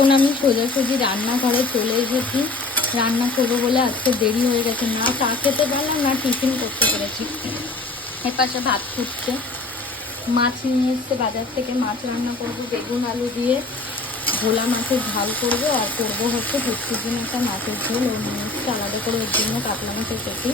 এখন আমি সোজাসুজি রান্নাঘরে চলে এসেছি। রান্না করবো বলে আজকে দেরি হয়ে গেছে, না চা খেতে পারলাম না টিফিন করতে পেরেছি। এর পাশে ভাত ফুটছে, মাছ নিয়ে এসছে বাজার থেকে, মাছ রান্না করবো বেগুন আলু দিয়ে, ভোলা মাছের ঝাল করবো, আর করবো হচ্ছে পুচকির জন্য একটা মাছের ঝোল। ও নিয়ে এসছে আলাদা করে ওর জন্য কাতলা মাছের পেটি।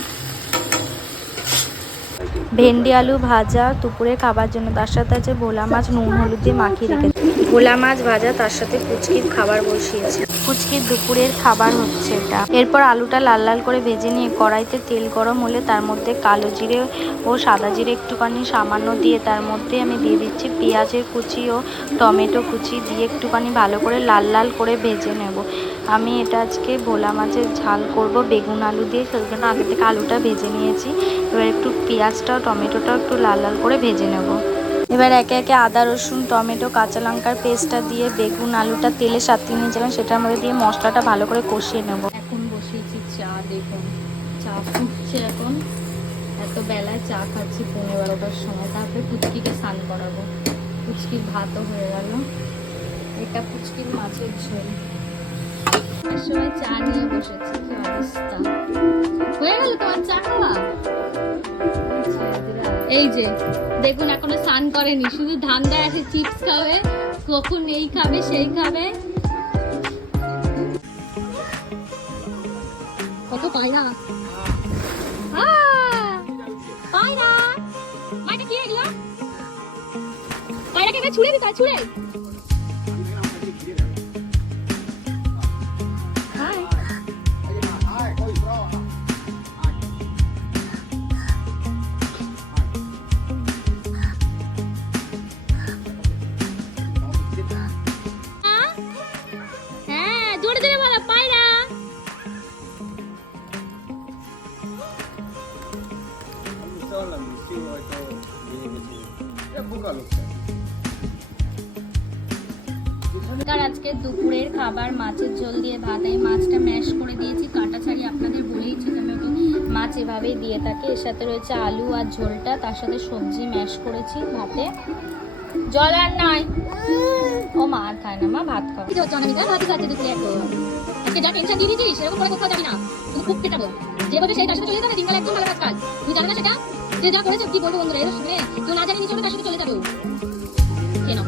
ভেন্ডি আলু ভাজা দুপুরে খাবার জন্য, তার সাথে আছে ভোলা মাছ নুন হলুদ দিয়ে মাখিয়ে রেখেছি। ভোলা মাছ ভাজা, তার সাথে পুচকির খাবার বসিয়েছে। পুচকির দুপুরের খাবার হচ্ছে এটা। এরপর আলুটা লাল লাল করে ভেজে নিয়ে কড়াইতে তেল গরম হলে তার মধ্যে কালো জিরে ও সাদা জিরে একটুখানি সামান্য দিয়ে তার মধ্যে আমি দিয়ে দিচ্ছি পেঁয়াজের কুচি ও টমেটো কুচি দিয়ে একটুখানি ভালো করে লাল লাল করে ভেজে নেব। আমি এটা আজকে ভোলা মাছের ঝাল করব বেগুন আলু দিয়ে, সেই জন্য আগে থেকে আলুটা ভেজে নিয়েছি। এবার একটু পেঁয়াজটাও টমেটোটাও একটু লাল লাল করে ভেজে নেব। এবার একে একে আদা রসুন টমেটো কাঁচা লঙ্কার পেস্টটা দিয়ে বেগুন আলুটা তেলে সাতিয়ে নিয়েছিলাম, সেটার মধ্যে দিয়ে মশলাটা ভালো করে কষিয়ে নেব। এখন বসিয়েছি চা, দেখুন চা ফুটছে এখন। এত বেলায় চা খাচ্ছি 11:30টার সময়। তারপরে পুচকিকে স্নান করাবো। পুচকির ভাতও হয়ে গেল। এটা পুচকির মাছের ঝোল। তার সময় চা নিয়ে বসেছি, কি অবস্থা। হয়ে গেল তোমার চা খাওয়া? এই যে দেখুন এখনো স্নান করেনি, শুধু ধান্দায় আছে চিপস খাবে, কখন এই খাবে সেই খাবে। কত পায়রা, পায়রা মাইটা কি এগুলো? পায়রাকে এবার ছুঁড়ে দিতে, ছুঁড়ে জোরে জোরে বলো পায়রা। আজকে দুপুরের খাবার মাছের ঝোল দিয়ে ভাত। এই মাছটা ম্যাশ করে দিয়েছি, কাটা ছাড়ি আপনাদের বলেইছি আমি ওকে মাছ এভাবেই দিয়ে থাকি। এর সাথে রয়েছে আলু আর ঝোলটা, তার সাথে সবজি ম্যাশ করেছি ভাতে। জল আর নাই, ও মা আর খায় না, মা ভাত খাও। ভাতই খাচ্ছে দুপুরে। আজকে যা টেনশন দিয়ে দিয়েছিস সেরকম করে কোথাও যাবি না, তুমি খুব পেটাবো যেভাবে সেই তার সাথে চলে যাবে। দিনবেলা একদম ভালো কাজ কাজ, তুই জানি না সেটা যে যা করেছে। কি বলবো বন্ধুরা, এর শুনে তুই না জানি নিজে তার সাথে চলে যাবে। কেন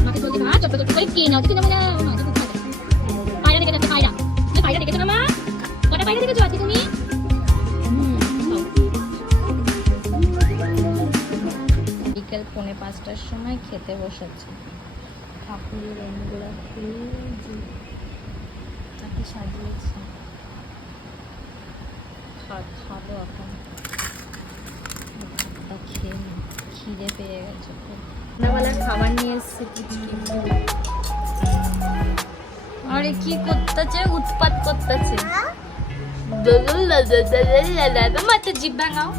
আমাকে বলতে ভাত চট চট করে কে নাও, তুই না পায়রা দেখে যাচ্ছে। পায়রা পায়রা দেখেছো না মা? কটা পায়রা দেখেছো আজকে তুমি? বিকেল 4:45টার সময় খেতে বসেছি। ঠাকুরের এনগুলা ফুল তাকে সাজিয়েছি, খাবো এখন। খেয়ে খিদে পেয়ে গেছে খুব। সন্ধ্যাবেলার খাবার নিয়ে এসছে পুচকি। আরে কি করতেছে, উৎপাত করতেছে। মাথা জিভ ভাঙাও।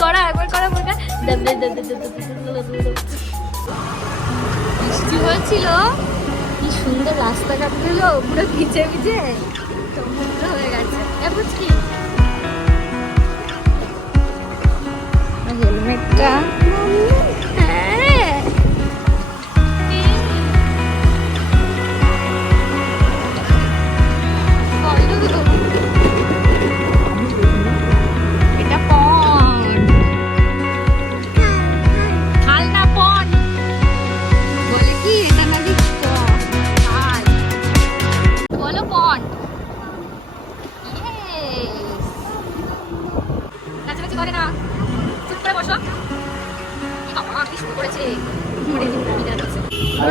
করা একবার করা বলটা। বৃষ্টি হয়েছিল, কি সুন্দর রাস্তাঘাটগুলো পুরো ভিজে ভিজে সমুদ্র হয়ে গেছে। বুঝলি হেলমেটটা,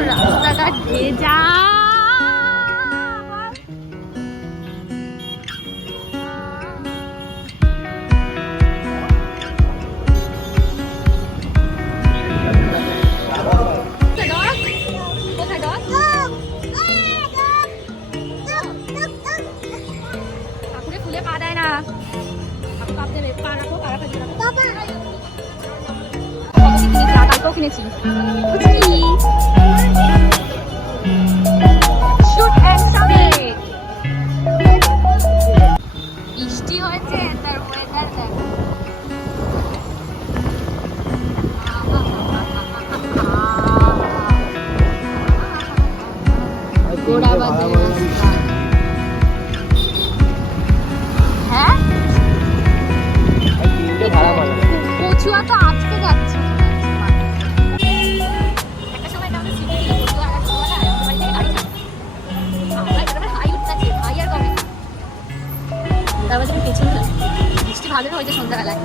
রাস্তাঘাট ভেজা। ঠাকুরে খুলে পা দেয় না, পা রাখো, পা রাখো। কিনেছি দেখ দেখ গোড়া বাজে রাস্তা। হ্যাঁ কচুয়া তো আজকে যাচ্ছে একটা সময় আমাদের সিটি ছিল কচুয়া আর কচুয়া না আমাদের বাড়ি থেকে গাড়ি ছাড়ে আমরা এখানে হাই উঠতেছি হাই আর কমে তারপর যখন পেছন বৃষ্টি ভালো হয়েছে সন্ধ্যাবেলায়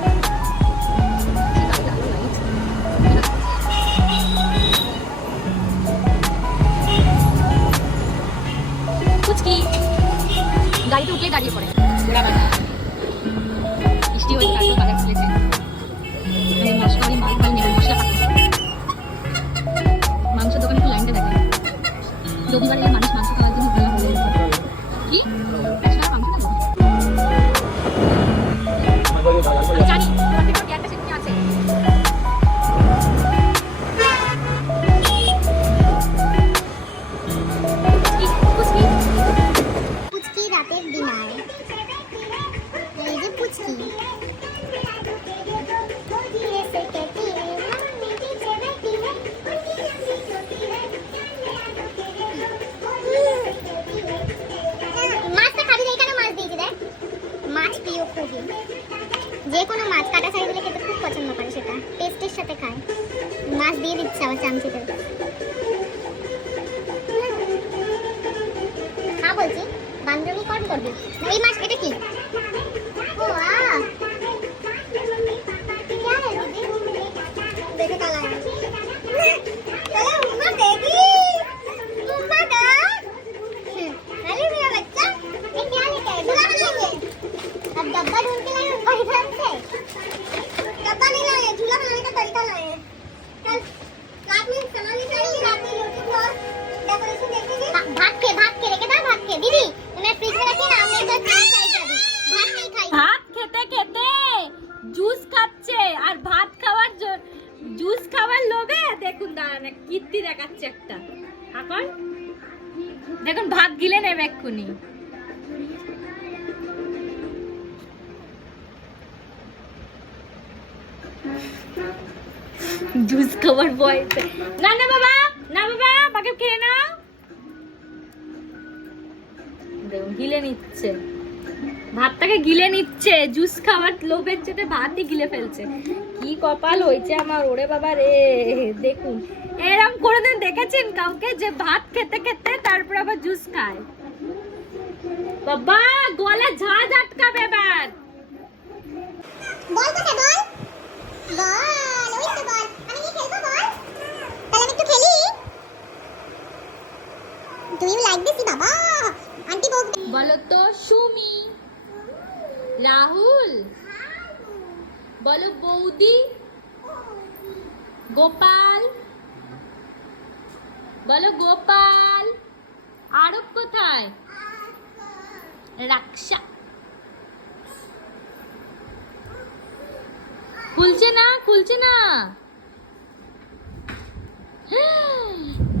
কুচকি গাড়িতে উঠলে দাঁড়িয়ে পড়ে বৃষ্টি হয়েছে তারপর বাজার খুলেছে এখানে মশলা মাছ ভাই নেবে মশলা মাংস দোকানে একটু লাইনটা দেখে রবিবারে মানুষ মাংস খাওয়ার জন্য ভালো হয়ে কি সারা মাংস না আমি জানি তোমার থেকে জ্ঞানটা সেখানে আছে পুচকি রাতের ডিনার এই যে পুচকি মাছটা খাবি না কেন মাছ দিয়েছি দেখ মাছ প্রিয় খুবই যে কোনো মাছ কাটা ছাড়ি দিলে খেতে খুব পছন্দ করে সেটা টেস্টের সাথে খায় মাছ দিয়ে দিচ্ছে আবার চামচিতে খা বলছি বান্ধবী কম করবি এই মাছ এটা কি ও वाह क्या है दीदी देखो काला है चलो उम्मा देगी उम्मा दा अरे मेरा बच्चा ये क्या लेके आए झूला बनाएंगे अब डब्बा ढूंढ के लाए ऊपर इधर से डब्बा नहीं लाए झूला बनाने का तरीका लाए हैं कल रात में सनाली चाहिए रात में यूट्यूब और डेकोरेशन देखेंगे भाग के रेखे था भाग के दीदी उन्हें फ्रिज में रखिए ना हमने तो फ्रिज चाहिए अभी भात नहीं खाई ভাত খেতে খেতে জুস খাচ্ছে আর ভাত খাওয়ার জুস খাওয়ার লোভে দেখুন দাঁড়ান কীর্তি দেখাচ্ছে একটা এখন দেখুন ভাত গিলে নেবে এক্ষুনি জুস খাওয়ার বয়সে না না বাবা আমাকে খেয়ে নাও দেখুন গিলে নিচ্ছে ভাতটাকে গিলে নিচ্ছে জুস খাওয়ার লোভের চেটে ভাতই গিলে ফেলছে কি কপাল হয়েছে আমার ওরে বাবা রে দেখুন এরকম কোনোদিন দেখেছেন কাউকে যে ভাত খেতে খেতে তারপর আবার জুস খায় বাবা গলা ঝাঁঝ আটকাবে এবার বল কোথায় বল বল ওই তো বল আমি কি খেলবো বল তাহলে আমি একটু খেলি ডু ইউ লাইক দিস বাবা আন্টি বলবে বলো তো সুমি রাহুল বলো বৌদি গোপাল বলো গোপাল আরব কোথায় রাক্ষা খুলছে না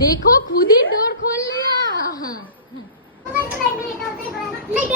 देखो खुद ही डोर खोल लिया नहीं